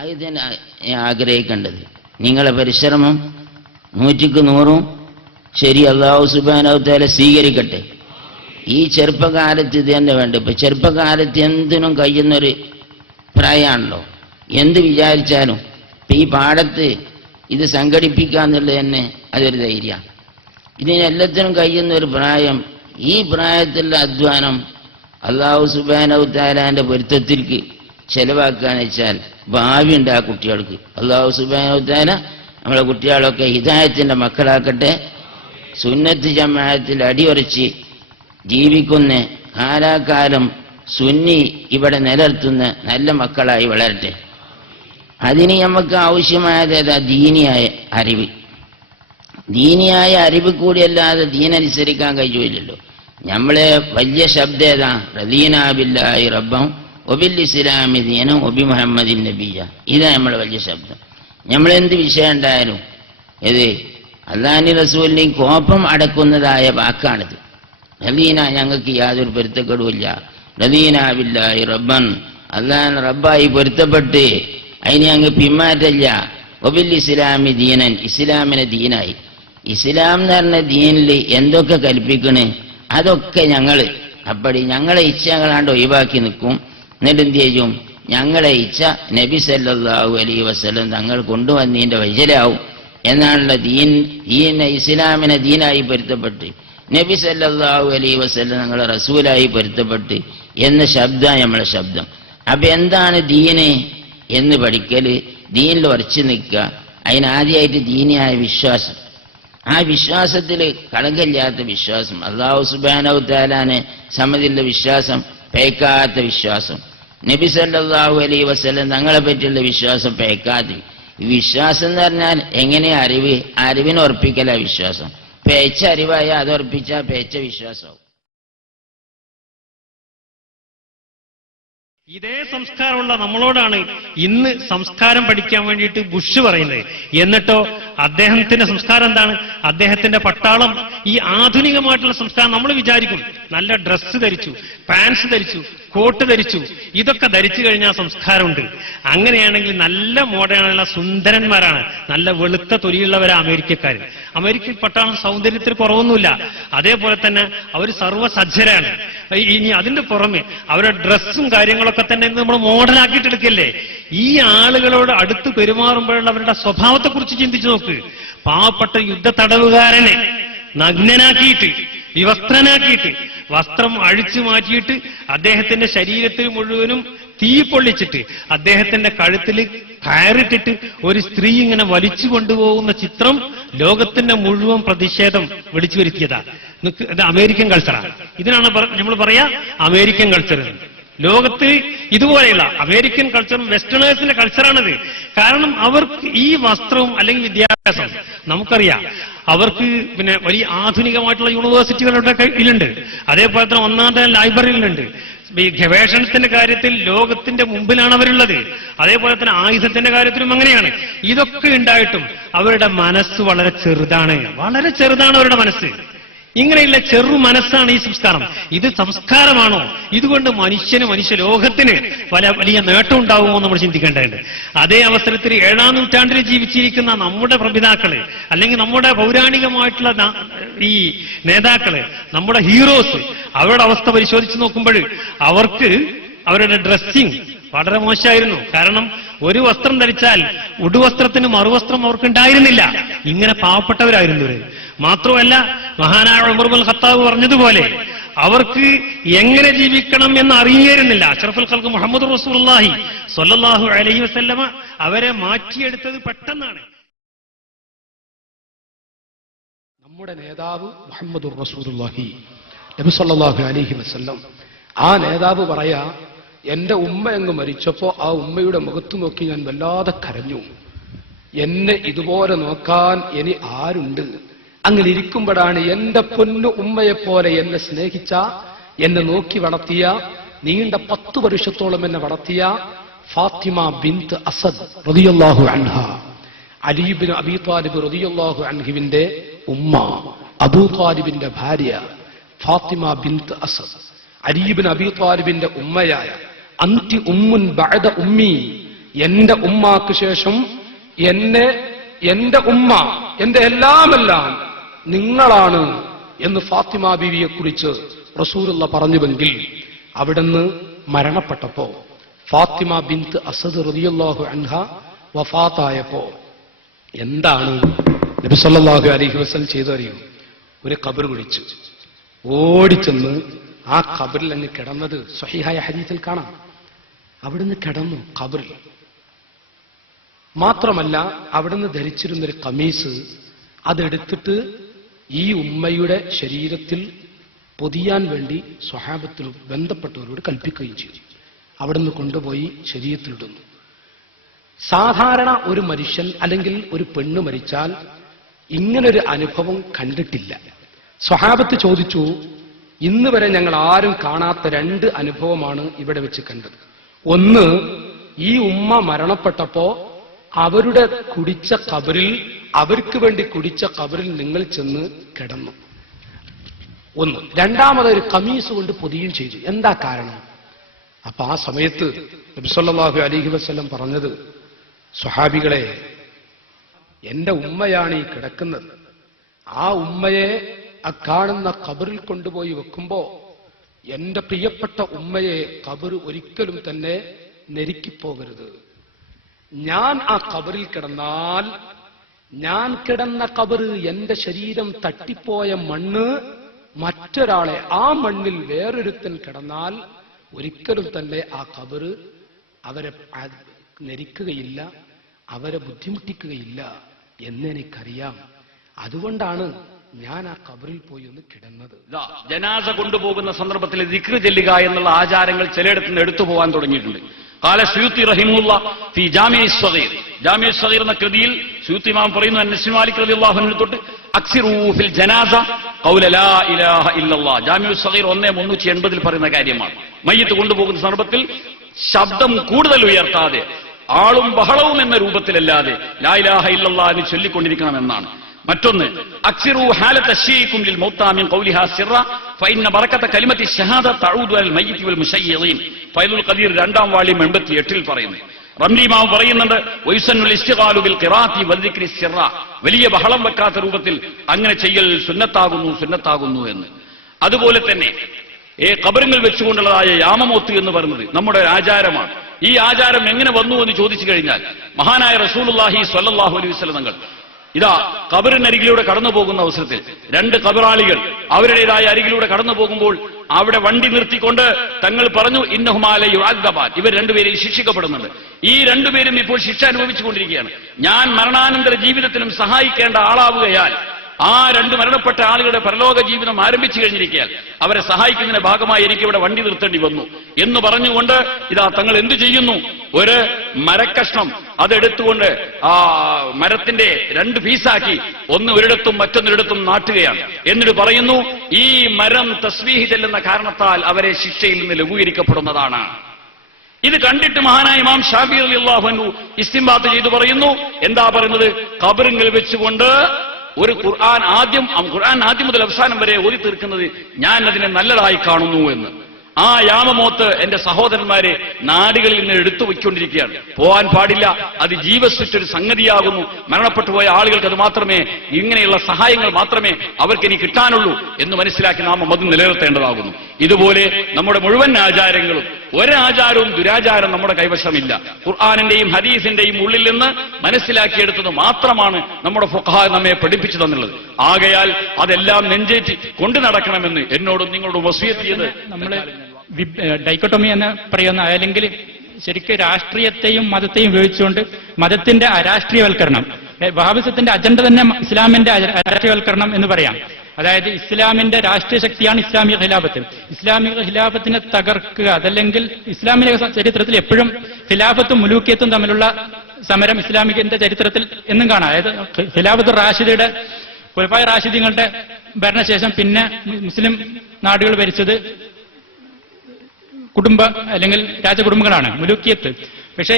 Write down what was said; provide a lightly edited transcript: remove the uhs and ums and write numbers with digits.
അത് തന്നെ ആഗ്രഹിക്കേണ്ടത്. നിങ്ങളെ പരിശ്രമം 100% ശരി അല്ലാഹു സുബ്ഹാനഹു വ തആല സ്വീകരിക്കട്ടെ. ഈ ചെറുപ്പകാലത്ത് ഇത് തന്നെ വേണ്ട. ഇപ്പം ചെറുപ്പകാലത്ത് എന്തിനും കഴിയുന്നൊരു പ്രായമാണല്ലോ. എന്ത് വിചാരിച്ചാലും ഇപ്പം ഈ പാടത്ത് ഇത് സംഘടിപ്പിക്കാന്നുള്ളത് തന്നെ അതൊരു ധൈര്യമാണ്. ഇതിനെല്ലാത്തിനും കഴിയുന്നൊരു പ്രായം. ഈ പ്രായത്തിലുള്ള അധ്വാനം അല്ലാഹു സുബ്ഹാനഹു വ തആലാന്റെ പൊരുത്തത്തിലേക്ക് ചെലവാക്കുകയെന്ന് വെച്ചാൽ ഭാവി ഉണ്ട് ആ കുട്ടികൾക്ക്. അല്ലാഹു സുബ്ഹാനഹു വ തആല നമ്മളെ കുട്ടികളൊക്കെ ഹിദായത്തിൻ്റെ മക്കളാക്കട്ടെ. സുന്നത്ത് ജമാഅത്തിൽ അടിയുറച്ച് ജീവിക്കുന്ന കാലാകാലം സുന്നി ഇവിടെ നിലനിർത്തുന്ന നല്ല മക്കളായി വളരട്ടെ. അതിന് നമുക്ക് ആവശ്യമായത് ഏതാ? ദീനിയായ അറിവ്. ദീനിയായ അറിവ് കൂടിയല്ലാതെ ദീനനുസരിക്കാൻ കഴിയില്ലല്ലോ. നമ്മളെ വലിയ ശബ്ദം ഏതാ? റദീനാ ബില്ലാഹി റബ്ബൻ വബിൽ ഇസ്ലാമി ദീനൻ വബി മുഹമ്മദിൻ നബിയ്യ. ഇതാ നമ്മളെ വലിയ ശബ്ദം. നമ്മളെന്ത് വിഷയം ഉണ്ടായാലും ഇത് അല്ലാഹുവിന്റെ റസൂലിനെയും കോപം അടക്കുന്നതായ വാക്കാണിത്. റദീന, ഞങ്ങൾക്ക് യാതൊരു പൊരുത്തക്കേടുമില്ല. റദീനാ ബില്ലാഹി റബ്ബൻ, അല്ലാഹു റബ്ബായി പൊരുത്തപ്പെട്ട് അതിന് ഞങ്ങൾ പിന്മാറ്റമില്ല. വബിൽ ഇസ്ലാമി ദീനൻ, ഇസ്ലാമിനെ ദീനായി. ഇസ്ലാം എന്ന് പറഞ്ഞ ദീനിൽ എന്തൊക്കെ കൽപ്പിക്കണ് അതൊക്കെ ഞങ്ങൾ അപ്പടി ഞങ്ങളെ ഇച്ഛകളാണ്ട് ഒഴിവാക്കി നിൽക്കും. എന്നിട്ട് എന്ത് ചെയ്യും? ഞങ്ങളെ ഇച്ഛ നബി സല്ലല്ലാഹു അലൈഹി വസല്ലം തങ്ങൾ കൊണ്ടുവന്നതിൻ്റെ വജലാവും എന്നാണുള്ള ഇസ്ലാമിനെ ദീനായി പൊരുത്തപ്പെട്ട് നബി സല്ലല്ലാഹു അലൈഹി വസല്ലം തങ്ങളെ റസൂലായി പൊരുത്തപ്പെട്ട് എന്ന ശബ്ദമാണ് നമ്മളെ ശബ്ദം. അപ്പം എന്താണ് ദീന് എന്ന് പഠിക്കൽ, ദീനിൽ ഉറച്ചു നിൽക്കുക. അതിനാദ്യമായിട്ട് ദീനിയായ വിശ്വാസം. ആ വിശ്വാസത്തിൽ കളങ്കമില്ലാത്ത വിശ്വാസം, അല്ലാഹു സുബ്ഹാനഹു വ തആലാനെ സംബന്ധിച്ചുള്ള വിശ്വാസം, പേക്കാത്ത വിശ്വാസം, നബി സല്ലല്ലാഹു അലൈഹി വസല്ലം തങ്ങളെ പറ്റിയുള്ള വിശ്വാസം പേക്കാത്ത വിശ്വാസം എന്ന് പറഞ്ഞാൽ എങ്ങനെയാ അറിവ്? അറിവിനെ ഉറപ്പിക്കല വിശ്വാസം. പേച്ച അറിവായ അത് ഉറപ്പിച്ചാൽ പേച്ച വിശ്വാസമാവും. ഇതേ സംസ്കാരമുള്ള നമ്മളോടാണ് ഇന്ന് സംസ്കാരം പഠിക്കാൻ വേണ്ടിയിട്ട് ബുഷ് പറയുന്നത്. എന്നിട്ടോ അദ്ദേഹത്തിന്റെ സംസ്കാരം എന്താണ്? അദ്ദേഹത്തിന്റെ പട്ടാളം ഈ ആധുനികമായിട്ടുള്ള സംസ്കാരം. നമ്മൾ വിചാരിക്കും നല്ല ഡ്രസ്സ് ധരിച്ചു, പാൻസ് ധരിച്ചു, കോട്ട് ധരിച്ചു, ഇതൊക്കെ ധരിച്ചു കഴിഞ്ഞാൽ സംസ്കാരമുണ്ട്. അങ്ങനെയാണെങ്കിൽ നല്ല മോഡേണുള്ള സുന്ദരന്മാരാണ്, നല്ല വെളുത്ത തൊലിയുള്ളവരാ അമേരിക്കക്കാർ. അമേരിക്കൻ പട്ടാളം സൗന്ദര്യത്തിൽ കുറവൊന്നുമില്ല. അതേപോലെ തന്നെ അവർ സർവ്വസജ്ജരാണ്. ഇനി അതിന്റെ പുറമെ അവരുടെ ഡ്രസ്സും കാര്യങ്ങളൊക്കെ തന്നെ നമ്മൾ മോഡലാക്കിയിട്ടെടുക്കല്ലേ. ഈ ആളുകളോട് അടുത്ത് പെരുമാറുമ്പോഴുള്ള അവരുടെ സ്വഭാവത്തെക്കുറിച്ച് ചിന്തിച്ചു നോക്ക്. പാവപ്പെട്ട യുദ്ധ തടവുകാരനെ നഗ്നനാക്കിയിട്ട് വിവസ്ത്രനാക്കിയിട്ട് വസ്ത്രം അഴിച്ചു മാറ്റിയിട്ട് അദ്ദേഹത്തിന്റെ ശരീരത്തിൽ മുഴുവനും തീ പൊള്ളിച്ചിട്ട് അദ്ദേഹത്തിന്റെ കഴുത്തിൽ കയറിട്ടിട്ട് ഒരു സ്ത്രീ ഇങ്ങനെ വലിച്ചു കൊണ്ടുപോകുന്ന ചിത്രം ലോകത്തിന്റെ മുഴുവൻ പ്രതിഷേധം വിളിച്ചു വരുത്തിയതാ. ഇത് അമേരിക്കൻ കൾച്ചറാണ്. ഇതിനാണ് നമ്മൾ പറയാ അമേരിക്കൻ കൾച്ചർ. ലോകത്ത് ഇതുപോലെയുള്ള അമേരിക്കൻ കൾച്ചറും വെസ്റ്റേണേഴ്സിന്റെ കൾച്ചറാണിത്. കാരണം അവർക്ക് ഈ വസ്ത്രവും അല്ലെങ്കിൽ വിദ്യാഭ്യാസം നമുക്കറിയാം. അവർക്ക് പിന്നെ വലിയ ആധുനികമായിട്ടുള്ള യൂണിവേഴ്സിറ്റികളുടെ കയ്യിലുണ്ട്. അതേപോലെ തന്നെ ഒന്നാമത്തെ ലൈബ്രറിയിലുണ്ട്. ഈ ഗവേഷണത്തിന്റെ കാര്യത്തിൽ ലോകത്തിന്റെ മുമ്പിലാണ് അവരുള്ളത്. അതേപോലെ തന്നെ ആയുധത്തിന്റെ കാര്യത്തിലും അങ്ങനെയാണ്. ഇതൊക്കെ ഉണ്ടായിട്ടും അവരുടെ മനസ്സ് വളരെ ചെറുതാണ്. വളരെ ചെറുതാണ് അവരുടെ മനസ്സ്. ഇങ്ങനെയുള്ള ചെറു മനസ്സാണ് ഈ സംസ്കാരം. ഇത് സംസ്കാരമാണോ? ഇതുകൊണ്ട് മനുഷ്യ ലോകത്തിന് വലിയ നേട്ടം ഉണ്ടാകുമോ നമ്മൾ ചിന്തിക്കേണ്ടതുണ്ട്. അതേ അവസരത്തിൽ 7ാം നൂറ്റാണ്ടിൽ ജീവിച്ചിരിക്കുന്ന നമ്മുടെ പ്രപിതാക്കള് അല്ലെങ്കിൽ നമ്മുടെ പൗരാണികമായിട്ടുള്ള ഈ നേതാക്കള്, നമ്മുടെ ഹീറോസ്, അവരുടെ അവസ്ഥ പരിശോധിച്ച് നോക്കുമ്പോൾ അവർക്ക് അവരുടെ ഡ്രസ്സിങ് വളരെ മോശമായിരുന്നു. കാരണം ഒരു വസ്ത്രം ധരിച്ചാൽ ഉടുവസ്ത്രത്തിന് മറുവസ്ത്രം അവർക്ക് ഉണ്ടായിരുന്നില്ല. ഇങ്ങനെ പാവപ്പെട്ടവരായിരുന്നു ഇവര്. മാത്രമല്ല, മഹാനായ ഉമർ ഇബ്നുൽ ഖത്താബ് പറഞ്ഞതുപോലെ അവർക്ക് എങ്ങനെ ജീവിക്കണം എന്ന് അറിയായിരുന്നില്ല. അഷ്റഫുൽ ഖൽഖ് മുഹമ്മദ് റസൂലുള്ളാഹി സ്വല്ലല്ലാഹു അലൈഹി വസല്ലമ അവരെ മാറ്റിയെടുത്തത് പെട്ടെന്നാണ്. നമ്മുടെ നേതാവ് മുഹമ്മദുർ റസൂലുള്ളാഹി നബി സല്ലല്ലാഹു അലൈഹി വസല്ലം, ആ നേതാവ് പറയാ, എന്റെ ഉമ്മ അങ്ങ് മരിച്ചപ്പോ ആ ഉമ്മയുടെ മുഖത്ത് നോക്കി ഞാൻ വല്ലാതെ കരഞ്ഞു. എന്നെ ഇതുപോലെ നോക്കാൻ ഇനി ആരുണ്ട്? അങ്ങനെ ഇരിക്കുമ്പോഴാണ് എന്റെ പൊന്നു ഉമ്മയെപ്പോലെ എന്നെ സ്നേഹിച്ച, എന്നെ നോക്കി വളർത്തിയ, നീണ്ട 10 വർഷത്തോളം എന്നെ വളർത്തിയ ഫാത്തിമ ബിൻത് അസദ് റളിയല്ലാഹു അൻഹ, അലി ഇബ്നു അബീ ത്വാലിബ് റളിയല്ലാഹു അൻഹുവിന്റെ ഉമ്മ, അബൂ ത്വാലിബിന്റെ ഭാര്യ ഫാത്തിമ ബിൻത് അസദ്, അലി ഇബ്നു അബീ ത്വാലിബിന്റെ ഉമ്മയായ അന്തി ഉമ്മുൻ ബഅദ ഉമ്മി, എന്റെ ഉമ്മാക്ക് ശേഷം എന്റെ ഉമ്മ, എന്റെ എല്ലാമെല്ലാം നിങ്ങളാണ് എന്ന് ഫാത്തിമ ബീവിയെ കുറിച്ച് റസൂലുള്ള പറഞ്ഞുവെങ്കിൽ അവിടുന്ന് മരണപ്പെട്ടപ്പോ ഫാത്തിമ ബിൻത്ത് അസദ് റളിയല്ലാഹു അൻഹ വഫാത്തായപ്പോ എന്താണ് നബി സല്ലല്ലാഹു അലൈഹി വസല്ലം ചെയ്തറിയും? ഒരു ഖബർ കുഴിച്ചു, ഓടിച്ചെന്ന് ആ ഖബറിൽ അങ്ങ് കിടന്നത് സ്വഹീഹായ ഹദീസിൽ കാണാം. അവിടുന്ന് കിടന്നു ഖബറിൽ. മാത്രമല്ല അവിടുന്ന് ധരിച്ചിരുന്നൊരു കമീസ് അതെടുത്തിട്ട് ഈ ഉമ്മയുടെ ശരീരത്തിൽ പൊതിയാൻ വേണ്ടി സ്വഹാബത്തിൽ ബന്ധപ്പെട്ടവരോട് കൽപ്പിക്കുകയും ചെയ്തു. അവിടുന്ന് കൊണ്ടുപോയി ശരീരത്തിലിടുന്നു. സാധാരണ ഒരു മനുഷ്യൻ അല്ലെങ്കിൽ ഒരു പെണ്ണ് മരിച്ചാൽ ഇങ്ങനൊരു അനുഭവം കണ്ടിട്ടില്ല. സ്വഹാബത്ത് ചോദിച്ചു, ഇന്ന് വരെ ഞങ്ങൾ ആരും കാണാത്ത 2 അനുഭവമാണ് ഇവിടെ വെച്ച് കണ്ടത്. ഒന്ന്, ഈ ഉമ്മ മരണപ്പെട്ടപ്പോ അവരുടെ കുടിച്ച ഖബറിൽ, അവർക്ക് വേണ്ടി കുടിച്ച ഖബറിൽ നിങ്ങൾ ചെന്ന് കിടന്നു. ഒന്ന്. രണ്ടാമത് ഒരു കമീസ് കൊണ്ട് പൊതിയും ചെയ്തു. എന്താ കാരണം? അപ്പൊ ആ സമയത്ത് നബി സല്ലല്ലാഹു അലൈഹി വസല്ലം പറഞ്ഞത്, സ്വഹാബികളെ, എന്റെ ഉമ്മയാണ് ഈ കിടക്കുന്നത്. ആ ഉമ്മയെ കാണുന്ന ഖബറിൽ കൊണ്ടുപോയി വെക്കുമ്പോ എന്റെ പ്രിയപ്പെട്ട ഉമ്മയെ ഖബർ ഒരിക്കലും തന്നെ ഞെരുക്കിപ്പോകരുത്. ഞാൻ ആ ഖബറിൽ കിടന്നാൽ, ഞാൻ കിടന്ന ഖബർ, എന്റെ ശരീരം തട്ടിപ്പോയ മണ്ണ് മറ്റൊരാളെ, ആ മണ്ണിൽ വേറൊരുത്തൻ കിടന്നാൽ ഒരിക്കലും തന്നെ ആ ഖബർ അവരെ ഞെരുക്കുകയില്ല, അവരെ ബുദ്ധിമുട്ടിക്കുകയില്ല എന്നെനിക്കറിയാം. അതുകൊണ്ടാണ് ഞാൻ ആ ഖബറിൽ പോയി ഒന്ന് കിടന്നത്. ജനാസ കൊണ്ടുപോകുന്ന സന്ദർഭത്തിൽ ദിക്ർ ചെല്ലുക എന്നുള്ള ആചാരങ്ങൾ ചിലയിടത്ത് നിന്ന് എടുത്തു പോകാൻ തുടങ്ങിയിട്ടുണ്ട്. കാല സൂത്തി റഹിമുള്ള ഫി ജാമിഉ സ്വഗീർ, ജാമിഉ സ്വഗീർ എന്ന കൃതിയിൽ സൂത്തി ഇമാം പറയുന്നു, അനസ് മാലിക് റളിയല്ലാഹു അൻഹു തൊട്ട് അക്സിറൂ ഫിൽ ജനാസ ഖൗല ലാ ഇലാഹ ഇല്ലല്ലാഹ്. ജാമിഉ സ്വഗീർ 1380 പറയുന്ന കാര്യമാണ്. മയ്യിത്ത് കൊണ്ടുപോകുന്ന സന്ദർഭത്തിൽ ശബ്ദം കൂടുതൽ ഉയർത്താതെ, ആളും ബഹളവും എന്ന രൂപത്തിലല്ലാതെ ലാ ഇലാഹ ഇല്ലല്ലാഹ് എന്ന് ചൊല്ലിക്കൊണ്ടിരിക്കണമെന്നാണ്. മറ്റൊന്ന്, അക്സിറൂ ഹാലത തശ്യീകും ലിൽ മൗതാ മിൻ ഖൗലിഹാ സിറ ഫഇന്ന ബറകത കലിമത്തി ഷഹാദ തഊദു അൽ മയ്യിത്ത് വൽ മുശയ്യിദീൻ. ഫൈദുൽ ഖദീർ 2-ാം വാള്യം 88 പറയുന്നു. റംലി ഇമാം പറയുന്നുണ്ട്, വയുസന്നുൽ ഇസ്തിഗാലു ബിൽ ഖിറാഅത്തി വദ്ദിക്രി സിറ, വലിയ ബഹളം വെക്കാത്ത രൂപത്തിൽ അങ്ങനെ ചെയ്യൽ സുന്നത്താകുന്നു എന്ന്. അതുപോലെ തന്നെ ഖബറുകൾ വെച്ചുകൊണ്ടുള്ളതായ യാമമോത്ത് എന്ന് പറയുന്നത് നമ്മുടെ ആചാരമാണ്. ഈ ആചാരം എങ്ങനെ വന്നു എന്ന് ചോദിച്ചു കഴിഞ്ഞാൽ, മഹാനായ റസൂലുള്ളാഹി സ്വല്ലല്ലാഹു അലൈഹി വസല്ലം തങ്ങൾ ഇതാ ഖബറിനരികിലൂടെ കടന്നു പോകുന്ന അവസരത്തിൽ 2 ഖബറാളികൾ അവരുടേതായ അരികിലൂടെ കടന്നു പോകുമ്പോൾ അവിടെ വണ്ടി നിർത്തിക്കൊണ്ട് തങ്ങൾ പറഞ്ഞു, ഇന്നഹുമാ ലയുഅദ്ദബാൻ, ഇവർ 2 പേരും ശിക്ഷിക്കപ്പെടുന്നുണ്ട്. ഈ 2 പേരും ഇപ്പോൾ ശിക്ഷ അനുഭവിച്ചുകൊണ്ടിരിക്കുകയാണ്. ഞാൻ മരണാനന്തര ജീവിതത്തിനും സഹായിക്കേണ്ട ആളാവുകയാൽ ആ 2 മരണപ്പെട്ട ആളുകളുടെ പരലോക ജീവിതം ആരംഭിച്ചു കഴിഞ്ഞിരിക്കാൻ അവരെ സഹായിക്കുന്നതിന്റെ ഭാഗമായി എനിക്ക് ഇവിടെ വണ്ടി നിർത്തേണ്ടി വന്നു എന്ന് പറഞ്ഞുകൊണ്ട് ഇതാ തങ്ങൾ എന്തു ചെയ്യുന്നു, ഒരു മരക്കഷ്ണം അതെടുത്തുകൊണ്ട് ആ മരത്തിന്റെ 2 പീസാക്കി ഒന്ന് ഒരിടത്തും മറ്റൊന്നിടത്തും നാട്ടുകയാണ്. എന്നിട്ട് പറയുന്നു, ഈ മരം തസ്ബീഹ് ചെല്ലുന്ന കാരണത്താൽ അവരെ ശിക്ഷയിൽ നിന്ന് ലഘൂകരിക്കപ്പെടുന്നതാണ്. ഇത് കണ്ടിട്ട് മഹാനായ ഇമാം ഷാഫി റളിയല്ലാഹു അൻഹു ഇസ്തിംബാത്ത് ചെയ്തു പറയുന്നു, എന്താ പറയുന്നത്, ഖബറിൽ വെച്ചുകൊണ്ട് ഒരു ഖുർആൻ ആദ്യം മുതൽ അവസാനം വരെ ഓതി തീർക്കുന്നത് ഞാൻ അതിനെ നല്ലതായി കാണുന്നു എന്ന്. ആ യാമമോത്ത് എന്റെ സഹോദരന്മാരെ നാടുകളിൽ നിന്ന് എടുത്തു വയ്ക്കൊണ്ടിരിക്കുകയാണ്. പോകാൻ പാടില്ല, അത് ജീവസ്സുറ്റൊരു സംഗതിയാകുന്നു. മരണപ്പെട്ടു പോയ ആളുകൾക്ക് അത് മാത്രമേ, ഇങ്ങനെയുള്ള സഹായങ്ങൾ മാത്രമേ അവർക്ക് ഇനി കിട്ടാനുള്ളൂ എന്ന് മനസ്സിലാക്കി നാം അത് നിലനിർത്തേണ്ടതാകുന്നു. ഇതുപോലെ നമ്മുടെ മുഴുവൻ ആചാരങ്ങളും, ഒരാചാരവും ദുരാചാരം നമ്മുടെ കൈവശമില്ല. ഖുർആനിന്റെയും ഹദീസിന്റെയും ഉള്ളിൽ നിന്ന് മനസ്സിലാക്കിയെടുത്തത് മാത്രമാണ് നമ്മുടെ ഫുഖഹാ നമ്മെ പഠിപ്പിച്ചു തന്നുള്ളത്. ആകയാൽ അതെല്ലാം നെഞ്ചേറ്റി കൊണ്ടു നടക്കണമെന്ന് എന്നോടും നിങ്ങളോടും വസിയത്ത് ചെയ്ത് നമ്മള് ഡൈക്കോട്ടോമി എന്ന് പറയുന്ന, അല്ലെങ്കിൽ ശരിക്കും രാഷ്ട്രീയത്തെയും മതത്തെയും ഉപയോഗിച്ചുകൊണ്ട് മതത്തിന്റെ അരാഷ്ട്രീയവൽക്കരണം, വഹാബിസത്തിന്റെ അജണ്ട തന്നെ ഇസ്ലാമിന്റെ അരാഷ്ട്രീയവൽക്കരണം എന്ന് പറയാം. അതായത് ഇസ്ലാമിന്റെ രാഷ്ട്രീയ ശക്തിയാണ് ഇസ്ലാമിക ഖിലാഫത്ത്. ഇസ്ലാമിക ഖിലാഫത്തിനെ തകർക്കുക, അതല്ലെങ്കിൽ ഇസ്ലാമിക ചരിത്രത്തിൽ എപ്പോഴും ഖിലാഫത്തും മുലൂക്കിയത്തും തമ്മിലുള്ള സമരം ഇസ്ലാമികന്റെ ചരിത്രത്തിൽ എന്നും കാണാം. അതായത് ഖിലാഫത്ത് റാഷിദയുടെ, ഖുലഫായ റാഷിദീങ്ങളുടെ ഭരണശേഷം പിന്നെ മുസ്ലിം നാടുകൾ ഭരിച്ചത് അല്ലെങ്കിൽ രാജകുടുംബങ്ങളാണ്, മുലൂക്കിയത്ത്. പക്ഷേ